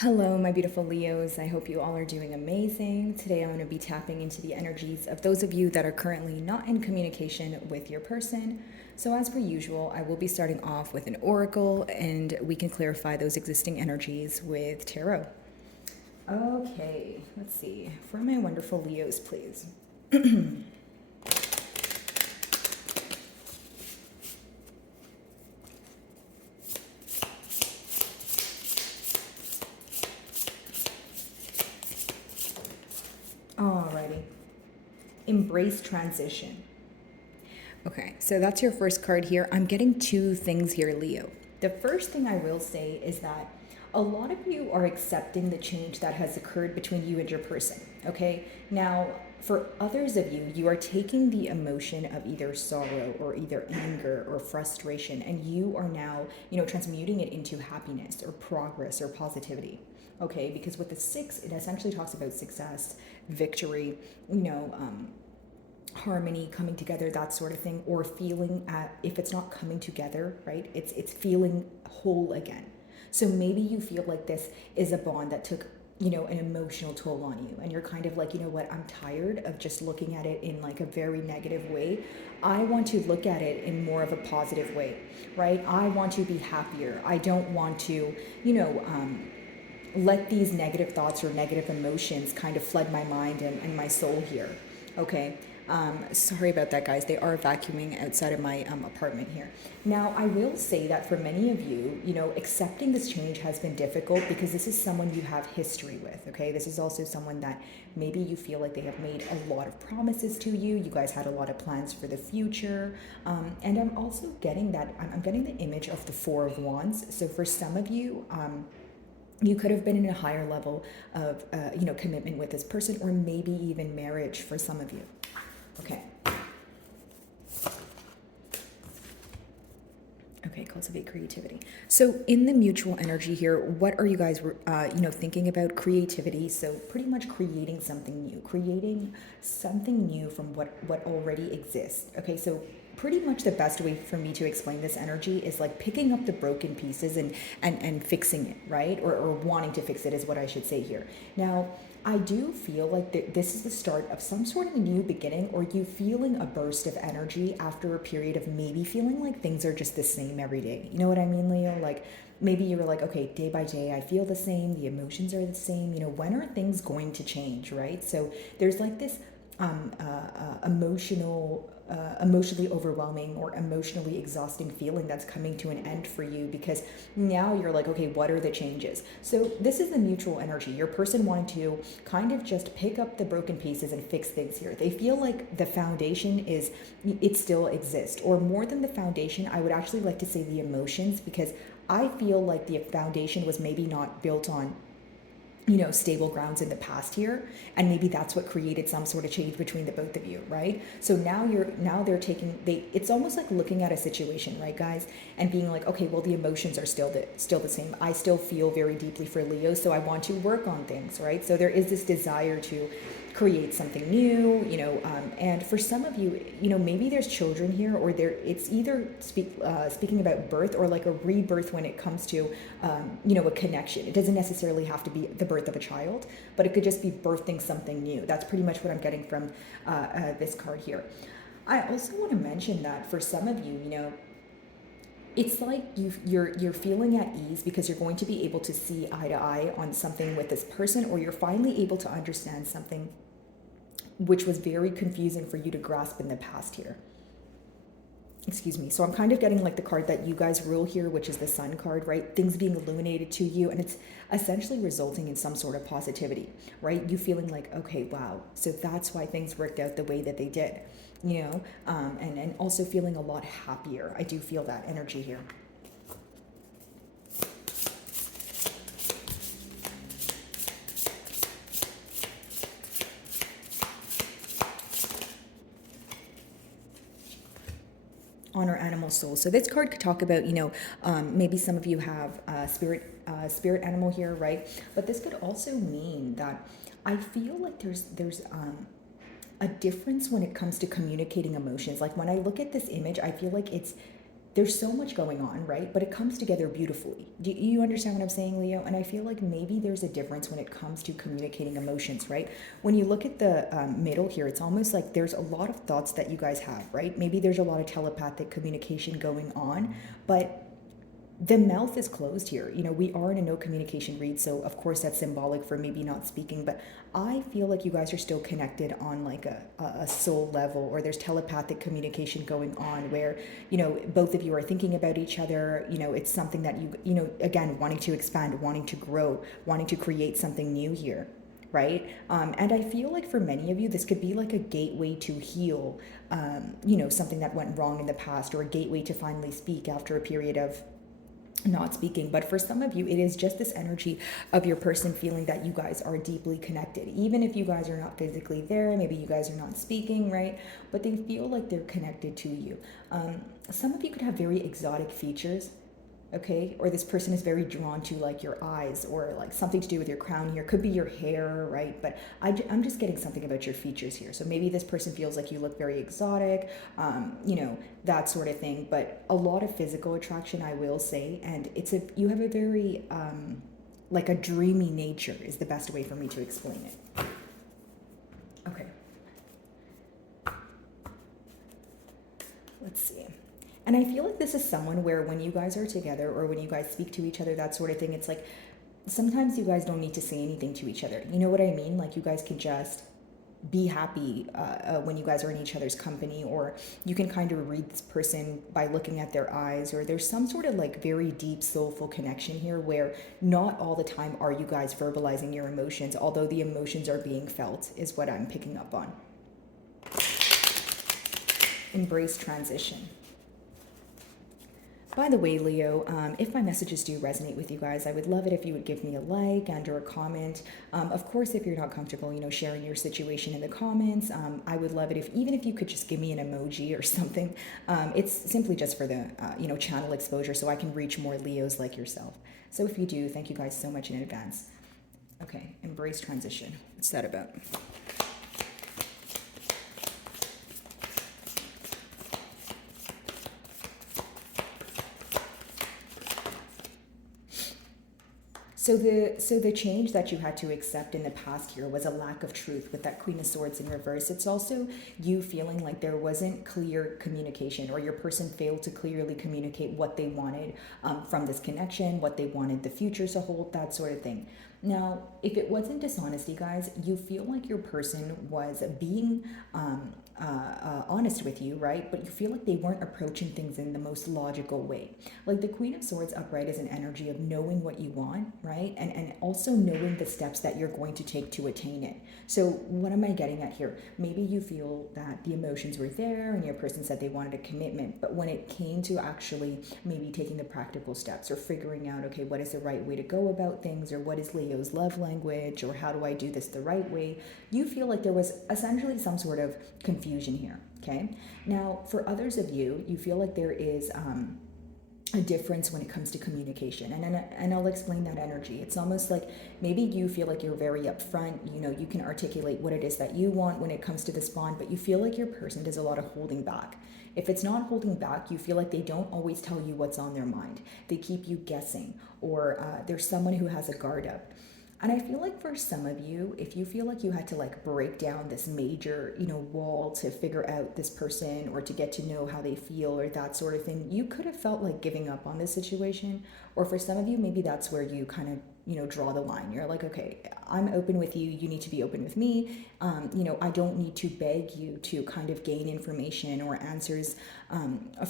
Hello, my beautiful Leos. I hope you all are doing amazing. Today, I'm going to be tapping into the energies of those of you that are currently not in communication with your person. So, as per usual, I will be starting off with an oracle and we can clarify those existing energies with tarot. Okay, let's see. For my wonderful Leos, please. Alrighty. Embrace transition. Okay, so that's your first card here. I'm getting two things here, Leo. The first thing I will say is that a lot of you are accepting the change that has occurred between you and your person, okay? Now, for others of you, you are taking the emotion of either sorrow or either anger or frustration, and you are now, transmuting it into happiness or progress or positivity, okay? Because with the six, it essentially talks about success, victory, harmony, coming together, that sort of thing, or feeling if it's not coming together, right, it's feeling whole again. So maybe you feel like this is a bond that took an emotional toll on you, and you're kind of like, you know what, I'm tired of just looking at it in like a very negative way. I want to look at it in more of a positive way, right? I want to be happier. I don't want to let these negative thoughts or negative emotions kind of flood my mind and my soul here. Okay. Sorry about that, guys. They are vacuuming outside of my apartment here. Now, I will say that for many of you, accepting this change has been difficult because this is someone you have history with, okay? This is also someone that maybe you feel like they have made a lot of promises to you. You guys had a lot of plans for the future. And I'm also getting that, I'm getting the image of the Four of Wands. So for some of you, you could have been in a higher level of commitment with this person, or maybe even marriage for some of you. Okay. Okay, cultivate creativity. So in the mutual energy here, what are you guys thinking about? Creativity. So pretty much creating something new from what already exists. Okay, so pretty much the best way for me to explain this energy is like picking up the broken pieces and fixing it, right? Or wanting to fix it is what I should say here. Now, I do feel like this is the start of some sort of a new beginning, or you feeling a burst of energy after a period of maybe feeling like things are just the same every day. You know what I mean, Leo? Like maybe you're like, okay, day by day, I feel the same. The emotions are the same. When are things going to change, right? So there's like this emotionally overwhelming or emotionally exhausting feeling that's coming to an end for you, because now you're like, okay, what are the changes? So this is the mutual energy. Your person wanting to kind of just pick up the broken pieces and fix things here. They feel like the foundation it still exists, or more than the foundation, I would actually like to say the emotions, because I feel like the foundation was maybe not built on stable grounds in the past here, and maybe that's what created some sort of change between the both of you, right? So now they're taking, it's almost like looking at a situation, right, guys, and being like, okay, well, the emotions are still the same. I still feel very deeply for Leo, so I want to work on things, right? So there is this desire to create something new, and for some of you, maybe there's children here, or it's either speaking about birth or like a rebirth when it comes to a connection. It doesn't necessarily have to be the birth of a child, but it could just be birthing something new. That's pretty much what I'm getting from this card here. I also want to mention that for some of you, it's like you're feeling at ease because you're going to be able to see eye to eye on something with this person, or you're finally able to understand something which was very confusing for you to grasp in the past here. Excuse me. So I'm kind of getting like the card that you guys rule here, which is the Sun card, right? Things being illuminated to you, and it's essentially resulting in some sort of positivity, right? You feeling like, okay, wow, so that's why things worked out the way that they did, and also feeling a lot happier. I do feel that energy here. Honor animal soul. So this card could talk about, maybe some of you have spirit animal here, right? But this could also mean that I feel like there's a difference when it comes to communicating emotions. Like when I look at this image, I feel like it's there's so much going on, right? But it comes together beautifully. Do you understand what I'm saying, Leo? And I feel like maybe there's a difference when it comes to communicating emotions, right? When you look at the middle here, it's almost like there's a lot of thoughts that you guys have, right? Maybe there's a lot of telepathic communication going on, but the mouth is closed here. We are in a no communication read, so of course that's symbolic for maybe not speaking, but I feel like you guys are still connected on like a soul level, or there's telepathic communication going on where, both of you are thinking about each other. It's something that again, wanting to expand, wanting to grow, wanting to create something new here. Right. And I feel like for many of you, this could be like a gateway to heal, something that went wrong in the past, or a gateway to finally speak after a period of not speaking. But for some of you, it is just this energy of your person feeling that you guys are deeply connected, even if you guys are not physically there. Maybe you guys are not speaking, right? But they feel like they're connected to you. Some of you could have very exotic features, okay? Or this person is very drawn to like your eyes, or like something to do with your crown here. Could be your hair, right? But I'm just getting something about your features here. So maybe this person feels like you look very exotic, that sort of thing. But a lot of physical attraction, I will say, and you have a very like a dreamy nature is the best way for me to explain it. Okay. Let's see. And I feel like this is someone where when you guys are together, or when you guys speak to each other, that sort of thing, it's like sometimes you guys don't need to say anything to each other. You know what I mean? Like you guys can just be happy when you guys are in each other's company, or you can kind of read this person by looking at their eyes, or there's some sort of like very deep soulful connection here where not all the time are you guys verbalizing your emotions, although the emotions are being felt, is what I'm picking up on. Embrace transition. By the way, Leo, if my messages do resonate with you guys, I would love it if you would give me a like and or a comment. Of course, if you're not comfortable, sharing your situation in the comments, I would love it even if you could just give me an emoji or something. It's simply just for the, channel exposure, so I can reach more Leos like yourself. So if you do, thank you guys so much in advance. Okay, embrace transition. What's that about? So the change that you had to accept in the past here was a lack of truth with that Queen of Swords in reverse. It's also you feeling like there wasn't clear communication, or your person failed to clearly communicate what they wanted from this connection, what they wanted the future to hold, that sort of thing. Now, if it wasn't dishonesty, guys, you feel like your person was being honest with you, right? But you feel like they weren't approaching things in the most logical way. Like the Queen of Swords upright is an energy of knowing what you want, right? And also knowing the steps that you're going to take to attain it. So what am I getting at here? Maybe you feel that the emotions were there and your person said they wanted a commitment, but when it came to actually maybe taking the practical steps, or figuring out, okay, what is the right way to go about things, or what is Leo's love language, or how do I do this the right way, you feel like there was essentially some sort of confusion here, okay? Now, for others of you, you feel like there is a difference when it comes to communication, and I'll explain that energy. It's almost like maybe you feel like you're very upfront, you can articulate what it is that you want when it comes to this bond, but you feel like your person does a lot of holding back. If it's not holding back, you feel like they don't always tell you what's on their mind. They keep you guessing, or there's someone who has a guard up. And I feel like for some of you, if you feel like you had to like break down this major, wall to figure out this person, or to get to know how they feel, or that sort of thing, you could have felt like giving up on this situation. Or for some of you, maybe that's where you kind of, draw the line. You're like, okay, I'm open with you. You need to be open with me. I don't need to beg you to kind of gain information or answers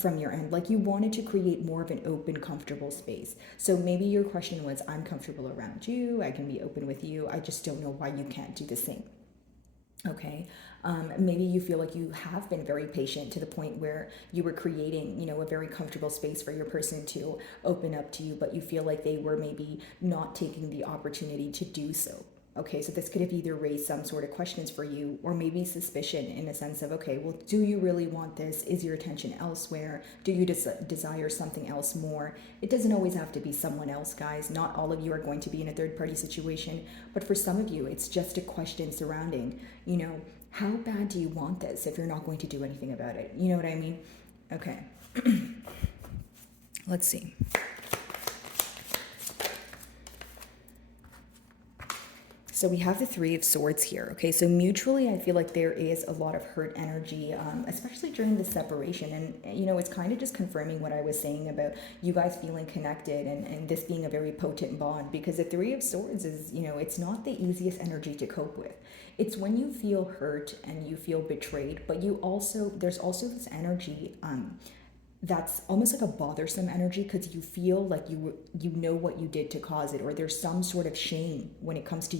from your end. Like you wanted to create more of an open, comfortable space. So maybe your question was, I'm comfortable around you. I can be open with you. I just don't know why you can't do the same. Okay. Maybe you feel like you have been very patient to the point where you were creating, a very comfortable space for your person to open up to you, but you feel like they were maybe not taking the opportunity to do so. Okay, so this could have either raised some sort of questions for you, or maybe suspicion in a sense of, okay, well, do you really want this? Is your attention elsewhere? Do you desire something else more? It doesn't always have to be someone else, guys. Not all of you are going to be in a third-party situation, but for some of you, it's just a question surrounding, how bad do you want this if you're not going to do anything about it? You know what I mean? Okay. Let's see. So we have the Three of Swords here. Okay, so mutually, I feel like there is a lot of hurt energy, especially during the separation. And, you know, it's kind of just confirming what I was saying about you guys feeling connected and this being a very potent bond, because the Three of Swords is, you know, it's not the easiest energy to cope with. It's when you feel hurt and you feel betrayed, but there's also this energy, that's almost like a bothersome energy, because you feel like you know what you did to cause it, or there's some sort of shame when it comes to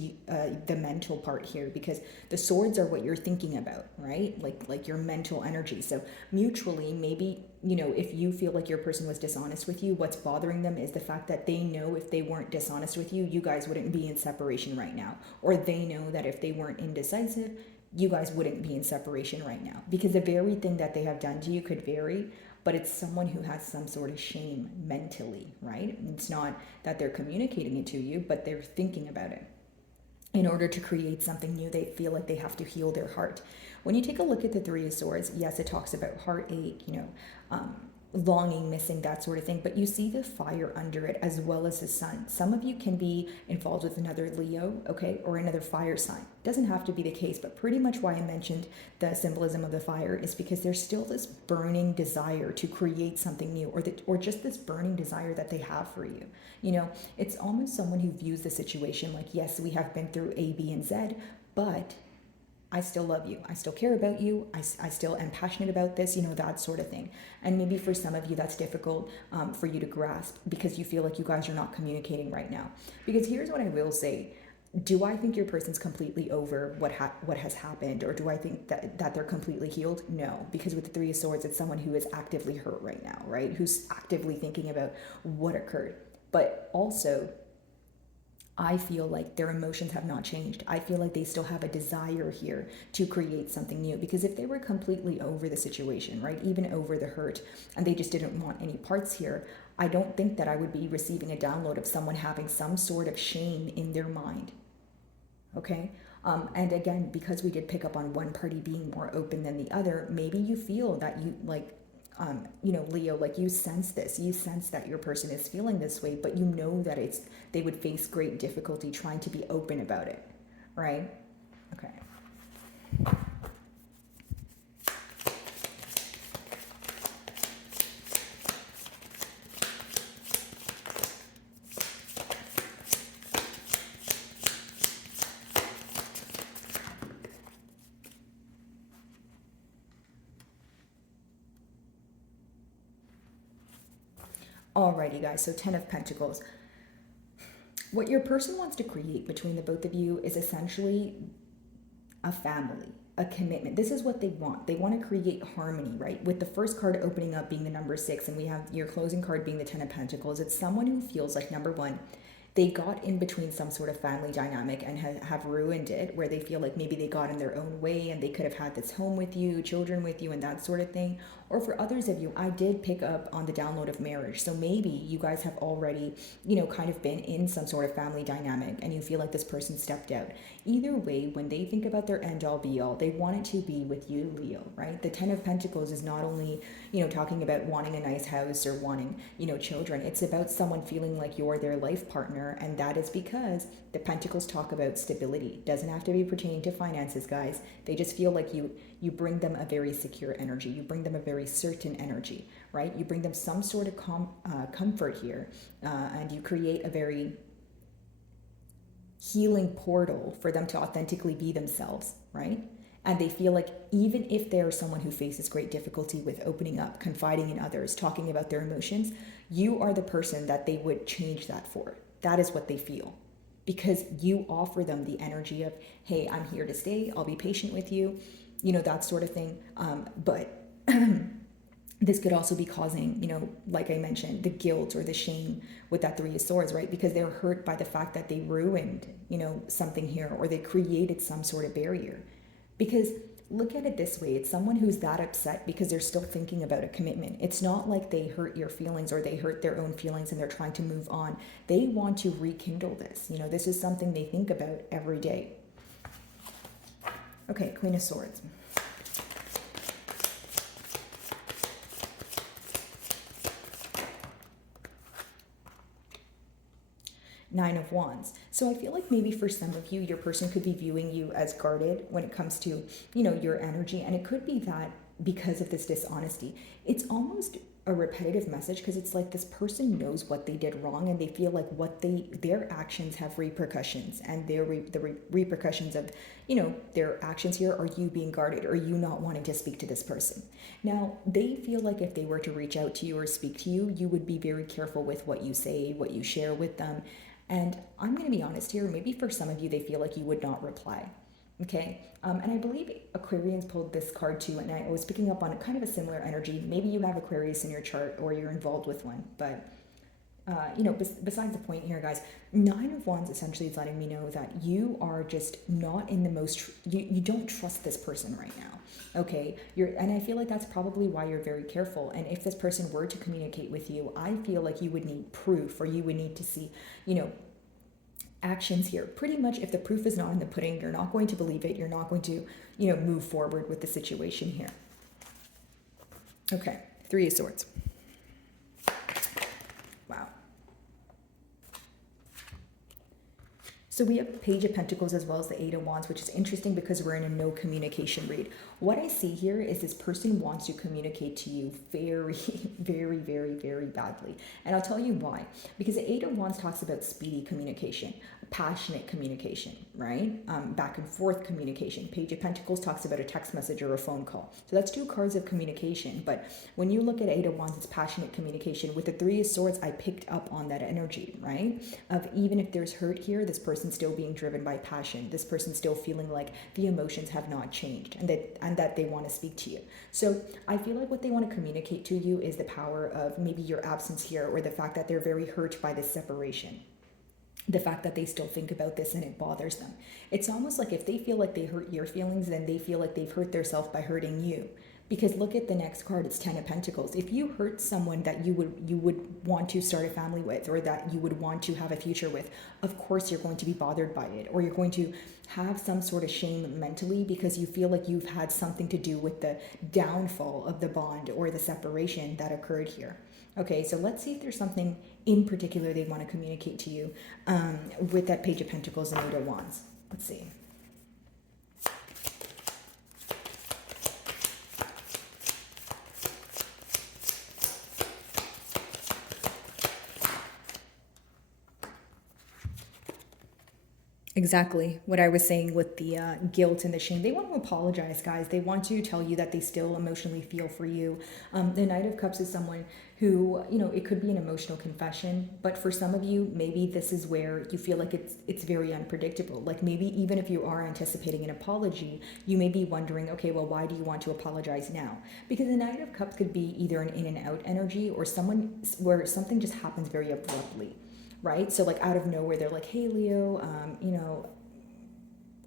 the mental part here, because the swords are what you're thinking about, right? Like your mental energy. So mutually, maybe, you know, if you feel like your person was dishonest with you, what's bothering them is the fact that they know if they weren't dishonest with you, you guys wouldn't be in separation right now, or they know that if they weren't indecisive, you guys wouldn't be in separation right now, because the very thing that they have done to you could vary, but it's someone who has some sort of shame mentally, right? It's not that they're communicating it to you, but they're thinking about it. In order to create something new, they feel like they have to heal their heart. When you take a look at the Three of Swords, yes, it talks about heartache, you know, longing, missing, that sort of thing, but you see the fire under it as well as the sun. Some of you can be involved with another Leo, okay, or another fire sign. Doesn't have to be the case, but pretty much why I mentioned the symbolism of the fire is because there's still this burning desire to create something new, or just this burning desire that they have for you. You know, it's almost someone who views the situation like, yes, we have been through A, B, and Z, but I still love you. I still care about you. I still am passionate about this, you know, that sort of thing. And maybe for some of you, that's difficult for you to grasp, because you feel like you guys are not communicating right now. Because here's what I will say. Do I think your person's completely over what has happened? Or do I think that they're completely healed? No, because with the Three of Swords, it's someone who is actively hurt right now, right? Who's actively thinking about what occurred. But also, I feel like their emotions have not changed. I feel like they still have a desire here to create something new. Because if they were completely over the situation, right, even over the hurt, and they just didn't want any parts here, I don't think that I would be receiving a download of someone having some sort of shame in their mind. Okay? And again, because we did pick up on one party being more open than the other, maybe you feel that you, like, you know, Leo, like you sense this, you sense that your person is feeling this way, but you know that they would face great difficulty trying to be open about it, right? Okay. Alrighty, guys, so 10 of Pentacles. What your person wants to create between the both of you is essentially a family, a commitment. This is what they want. They want to create harmony, right? With the first card opening up being the number 6, and we have your closing card being the 10 of Pentacles. It's someone who feels like, number one, they got in between some sort of family dynamic and have ruined it, where they feel like maybe they got in their own way and they could have had this home with you, children with you, and that sort of thing. Or for others of you, I did pick up on the download of marriage. So maybe you guys have already, you know, kind of been in some sort of family dynamic and you feel like this person stepped out. Either way, when they think about their end all be all, they want it to be with you, Leo, right? The 10 of Pentacles is not only, you know, talking about wanting a nice house or wanting, you know, children. It's about someone feeling like you're their life partner. And that is because the Pentacles talk about stability. Doesn't have to be pertaining to finances, guys. They just feel like you bring them a very secure energy. You bring them a very certain energy, right? You bring them some sort of comfort here, and you create a very healing portal for them to authentically be themselves, right? And they feel like even if they're someone who faces great difficulty with opening up, confiding in others, talking about their emotions, you are the person that they would change that for. That is what they feel. Because you offer them the energy of, hey, I'm here to stay. I'll be patient with you. You know, that sort of thing. But this could also be causing, you know, like I mentioned, the guilt or the shame with that Three of Swords, right? Because they're hurt by the fact that they ruined, you know, something here, or they created some sort of barrier. Because look at it this way, it's someone who's that upset because they're still thinking about a commitment. It's not like they hurt your feelings or they hurt their own feelings and they're trying to move on. They want to rekindle this. You know, this is something they think about every day. Okay, Queen of Swords. Nine of Wands. So I feel like maybe for some of you, your person could be viewing you as guarded when it comes to, your energy. And it could be that because of this dishonesty, it's almost a repetitive message, because it's like this person knows what they did wrong, and they feel like their actions have repercussions, and the repercussions of their actions here are you being guarded, or you not wanting to speak to this person. Now they feel like if they were to reach out to you or speak to you, you would be very careful with what you say, what you share with them. And I'm going to be honest here, maybe for some of you they feel like you would not reply. Okay. And I believe Aquarians pulled this card too, and I was picking up on kind of a similar energy. Maybe you have Aquarius in your chart, or you're involved with one, but besides the point here, guys, Nine of Wands essentially is letting me know that you are just not in the most, you don't trust this person right now. Okay. And I feel like that's probably why you're very careful. And if this person were to communicate with you, I feel like you would need proof, or you would need to see, actions here. Pretty much, if the proof is not in the pudding, you're not going to believe it. You're not going to, move forward with the situation here. Okay, Three of Swords. Wow. So we have Page of Pentacles as well as the Eight of Wands, which is interesting because we're in a no communication read. What I see here is this person wants to communicate to you very, very, very, very badly. And I'll tell you why. Because the Eight of Wands talks about speedy communication, passionate communication, right? Back and forth communication. Page of Pentacles talks about a text message or a phone call. So that's two cards of communication. But when you look at Eight of Wands, it's passionate communication. With the Three of Swords, I picked up on that energy, right? Of even if there's hurt here, this person still being driven by passion. This person still feeling like the emotions have not changed, and that they want to speak to you. So I feel like what they want to communicate to you is the power of maybe your absence here, or the fact that they're very hurt by this separation. The fact that they still think about this and it bothers them. It's almost like if they feel like they hurt your feelings, then they feel like they've hurt themselves by hurting you. Because look at the next card, it's Ten of Pentacles. If you hurt someone that you would want to start a family with, or that you would want to have a future with, of course you're going to be bothered by it, or you're going to have some sort of shame mentally because you feel like you've had something to do with the downfall of the bond or the separation that occurred here. Okay, so let's see if there's something in particular they want to communicate to you with that Page of Pentacles and Eight of Wands. Let's see. Exactly what I was saying with the guilt and the shame. They want to apologize, guys. They want to tell you that they still emotionally feel for you. The Knight of Cups is someone who, it could be an emotional confession, but for some of you, maybe this is where you feel like it's very unpredictable. Like maybe even if you are anticipating an apology, you may be wondering, okay, well, why do you want to apologize now? Because the Knight of Cups could be either an in and out energy, or someone where something just happens very abruptly. Right? So like out of nowhere, they're like, hey, Leo,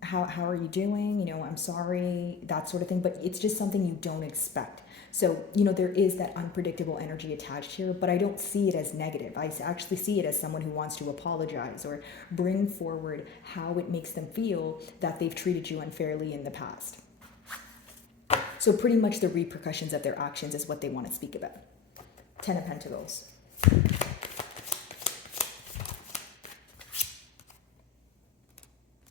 how are you doing? I'm sorry, that sort of thing. But it's just something you don't expect. So, there is that unpredictable energy attached here, but I don't see it as negative. I actually see it as someone who wants to apologize or bring forward how it makes them feel that they've treated you unfairly in the past. So pretty much the repercussions of their actions is what they want to speak about. Ten of Pentacles.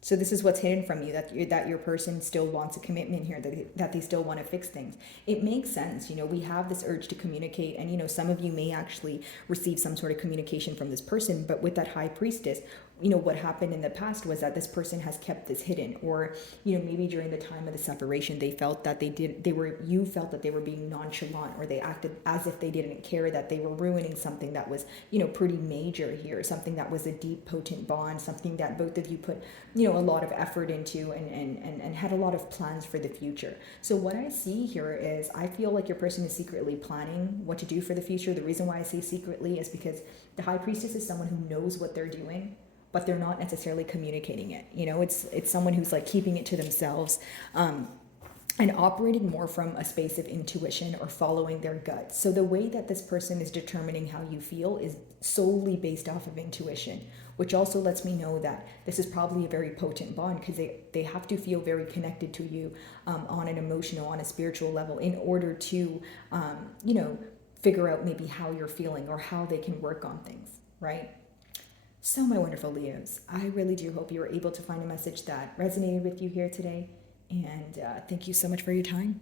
So this is what's hidden from you, that your person still wants a commitment here, that they still want to fix things. It makes sense. We have this urge to communicate, and, some of you may actually receive some sort of communication from this person, but with that High Priestess, what happened in the past was that this person has kept this hidden, or, maybe during the time of the separation, you felt that they were being nonchalant, or they acted as if they didn't care, that they were ruining something that was, pretty major here, something that was a deep, potent bond, something that both of you put, a lot of effort into and had a lot of plans for the future. So what I see here is I feel like your person is secretly planning what to do for the future. The reason why I say secretly is because the High Priestess is someone who knows what they're doing, but they're not necessarily communicating it. It's someone who's like keeping it to themselves, and operating more from a space of intuition or following their gut. So the way that this person is determining how you feel is solely based off of intuition, which also lets me know that this is probably a very potent bond, because they have to feel very connected to you on an emotional, on a spiritual level, in order to, figure out maybe how you're feeling or how they can work on things, right? So, my wonderful Leos, I really do hope you were able to find a message that resonated with you here today. And thank you so much for your time.